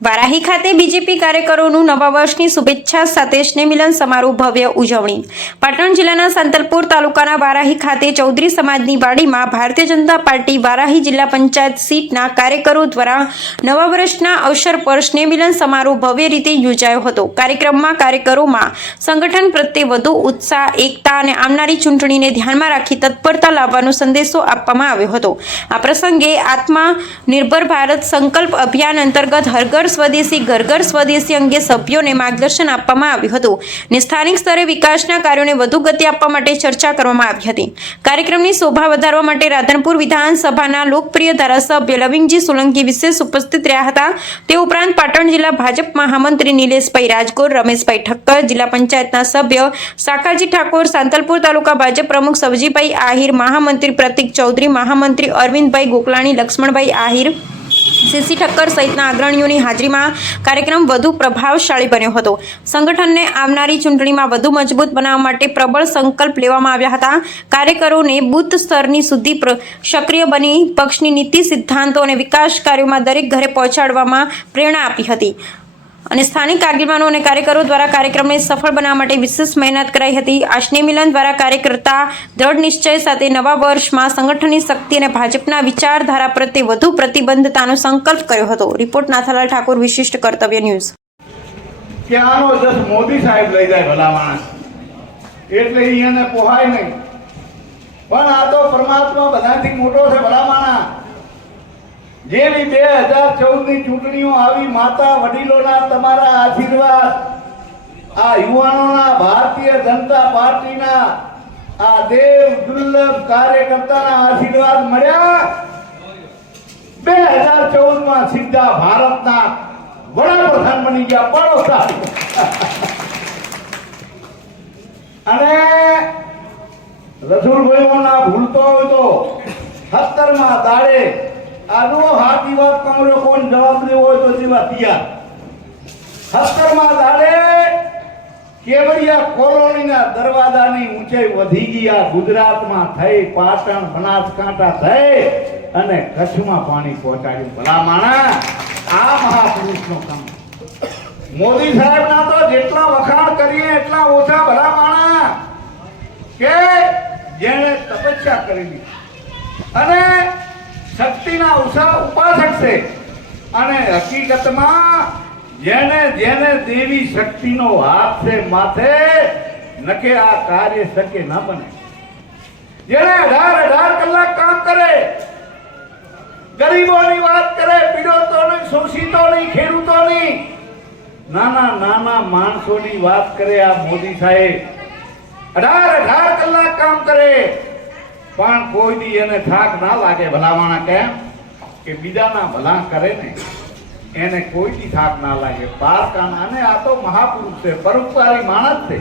વારાહી ખાતે બીજેપી કાર્યકરોનું નવા વર્ષની શુભેચ્છા સાથે સ્નેહમિલન સમારોહ ભવ્ય ઉજવણી. પાટણ જિલ્લાના સાંતલપુર તાલુકાના વારાહી ખાતે ચૌધરી સમાજની વાડીમાં ભારતીય જનતા પાર્ટી વારાહી જિલ્લા પંચાયત સીટના કાર્યકરો દ્વારા નવા વર્ષના અવસર પર સ્નેહમિલન સમારોહ ભવ્ય રીતે યોજાયો હતો. કાર્યક્રમમાં કાર્યકરોમાં સંગઠન પ્રત્યે વધુ ઉત્સાહ, એકતા અને આવનારી ચૂંટણીને ધ્યાનમાં રાખી તત્પરતા લાવવાનો સંદેશો આપવામાં આવ્યો હતો. આ પ્રસંગે આત્મા નિર્ભર ભારત સંકલ્પ અભિયાન અંતર્ગત હરઘર સ્વદેશી ઘર ઘર સ્વદેશી અંગે સભ્યોને માર્ગદર્શન આપવામાં આવ્યું હતું ને સ્થાનિક સ્તરે વિકાસના કાર્યોને વધુ ગતિ આપવા માટે ચર્ચા કરવામાં આવી હતી. કાર્યક્રમની શોભા વધારવા માટે રાધનપુર વિધાનસભાના લોકપ્રિય ધારાસભ્ય લવિંગજી સોલંકી વિશેષ ઉપસ્થિત રહ્યા હતા. તે ઉપરાંત પાટણ જિલ્લા ભાજપ મહામંત્રી નિલેશભાઈ રાજગોર, રમેશભાઈ ઠક્કર, જિલ્લા પંચાયતના સભ્ય શાખાજી ઠાકોર, સાંતલપુર તાલુકા ભાજપ પ્રમુખ સવજીભાઈ આહિર, મહામંત્રી પ્રતિક ચૌધરી, મહામંત્રી અરવિંદભાઈ ગોકલાણી, લક્ષ્મણભાઈ આહિર સીસી ઠક્કર સહિતના અગ્રણીઓની હાજરીમાં કાર્યક્રમ વધુ પ્રભાવશાળી બન્યો હતો. સંગઠનને આવનારી ચૂંટણીમાં વધુ મજબૂત બનાવવા માટે પ્રબળ સંકલ્પ લેવામાં આવ્યા હતા. કાર્યકરોને બુથ સ્તરની સુધી સક્રિય બની પક્ષની નીતિ સિદ્ધાંતો અને વિકાસ કાર્યોમાં દરેક ઘરે પહોંચાડવામાં પ્રેરણા આપી હતી. અને સ્થાનિક આગેવાનો અને કાર્યકરો દ્વારા કાર્યક્રમને સફળ બનાવવા માટે વિશેષ મહેનત કરાઈ હતી. આશ્ને મિલન દ્વારા કાર્યકર્તા દ્રઢ નિશ્ચય સાથે નવા વર્ષમાં સંગઠનની શક્તિ અને ભાજપના વિચારધારા પ્રત્યે વધુ પ્રતિબદ્ધતાનો સંકલ્પ કર્યો હતો. રિપોર્ટ નાથાલાલ ઠાકોર, વિશિષ્ટ કર્તવ્ય ન્યૂઝ. કે જસ મોદી સાહેબ લઈ જાય ભલા માણસ? એટલે ઈ પોહાય નહીં. પણ આ તો પરમાત્મા બધાથી મોટો છે ભલા માણસ. જેવી બે હજાર ચૌદની ચૂંટણીઓ આવી માતા વડીલોના તમારા આશીર્વાદ, આ યુવાનોના ભારતીય જનતા પાર્ટીના આ દેવ દુર્લભ કાર્યકર્તાના આશીર્વાદ મળ્યા. બે હજાર ચૌદમાં સીધા ભારતના વડાપ્રધાન બની ગયા પડોસા અને રસુલભાઈઓના ભૂલતો હતો સત્તરમાં દાડે આનો હાથી વાત કમરો કોણ જવાબ દેવો હોય તો જેવા તૈયાર. સત્તરમાં દાડે કેવડિયા કોલોનીના દરવાજાની ઊંચાઈ વધી ગયા ગુજરાતમાં થઈ પાટણ, બનાસકાંઠા થઈ અને કચ્છમાં પાણી પહોંચાડ્યું. ભલા માણા આ મહાપુરુષનો કામ. મોદી સાહેબના તો જેટલા વખાણ કરીએ, એટલા ઓછા ભલા માણા કે જેણે તપસ્યા કરેલી. શક્તિના ઉપાસક છે અને હકીકતમાં જેને જેને દેવી શક્તિનો હાથ છે, માથે, નકે આ કાર્ય શકે ન બને. જેને અઢાર અઢાર કલાક કામ કરે, ગરીબોની વાત કરે, પીડોતોની, શોષિતોની, ખેડૂતોની, નાના નાના માણસોની વાત કરે આ મોદી સાહેબ. અઢાર અઢાર કલાક કામ કરે, પણ કોઈ દી એને થાક ના લાગે ભલામણા કેમ? કે બીજાના ભલા કરે ને એને કોઈ થી થાક ના લાગે? પારકાન અને આ તો મહાપુરુષ છે, પરોપકારી માણસ છે.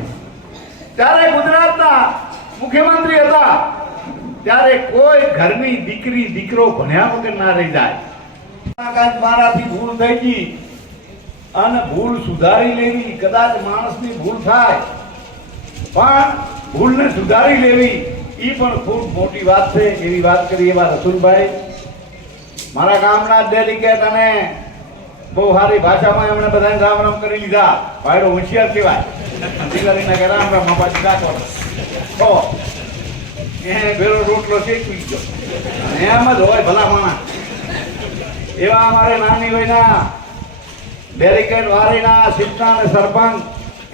ત્યારે ગુજરાતના મુખ્યમંત્રી હતા. ત્યારે કોઈ ઘરની દીકરી, દીકરો ભણ્યા વગર ના રહી જાય. મારાથી ભૂલ થઈ ગઈ અને ભૂલ સુધારી લેવી. કદાચ માણસની ભૂલ થાય, પણ ભૂલને સુધારી લેવી. એ પણ ખૂબ મોટી વાત છે. એવી વાત કરી એવા રસુલભાઈ. મારા ગામના ડેલિકેટ અને બહુ સારી ભાષામાં એમણે બધાને રામ રામ કરી લીધા. ભાઈડો હોશિયાર કહેવાય. દિવાળીના કે રામ રામ બાપા રાખો. તો, એ ભેરો રોટલો શેકવી ગયો. એમ જ હોય ભલા માણસ. એવા અમારે નાની વયના બેરિકેડ વારીના સિદ્ધના અને સરપંચ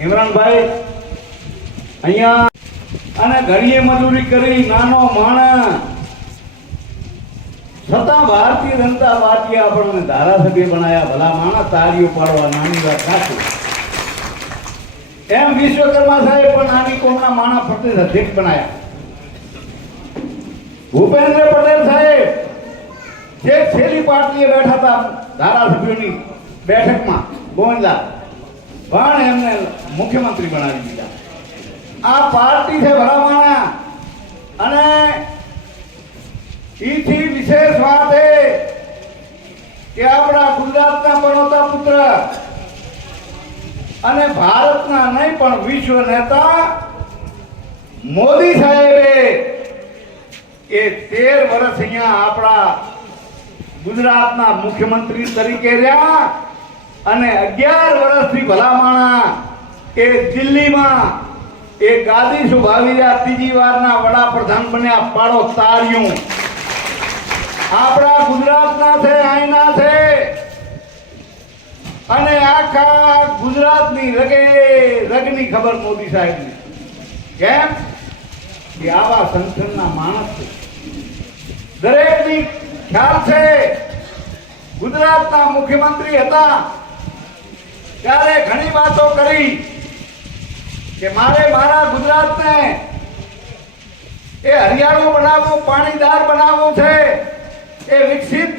ઇમરાનભાઈ. અહીંયા અને ઘણીએ મજૂરી કરી નાનો માણસ છતાં ભારતીય જનતા પાર્ટીએ આપણને ધારાસભ્ય બનાયા, ભલા માણસ તાળીઓ પાડવા નાની વાત નાખી એમ વિશ્વકર્મા સાહેબ પણ નાની કોમના માણા પ્રદેશ અધ્યક્ષ બનાયા. ભૂપેન્દ્ર પટેલ સાહેબ, જે છેલ્લી પાર્ટીએ બેઠા હતા ધારાસભ્યોની બેઠકમાં ગોવિંદા પણ એમને મુખ્યમંત્રી બનાવી દીધા. આ પાર્ટી છે ભલામણા અને ઈથી વિશેષ વાત એ કે આપણા ગુજરાતના પનોતા પુત્ર અને ભારતના નહીં પણ વિશ્વ નેતા મોદી સાહેબે એ તેર વર્ષ અહીંયા આપણા ગુજરાતના મુખ્યમંત્રી તરીકે રહ્યા અને અગિયાર વર્ષથી ભલામણા એ દિલ્હીમાં એ ગાદી સુભાવી રહ્યા. ત્રીજી વારના વડાપ્રધાન બન્યા પાડો તાળ્યું આપણા ગુજરાતના છે અહીંના છે. અને આખા ગુજરાતની રગે રગની ખબર મોદી સાહેબને. કેમ? કે આવા સંગઠનના માણસ છે. દરેકની ખ્યાલ છે. ગુજરાતના મુખ્યમંત્રી હતા. ત્યારે ઘણી વાતો કરી કે મારે મારા ગુજરાતને એ હરિયાળું બનાવવું, પાણીદાર બનાવવું છે. એ વિકસિત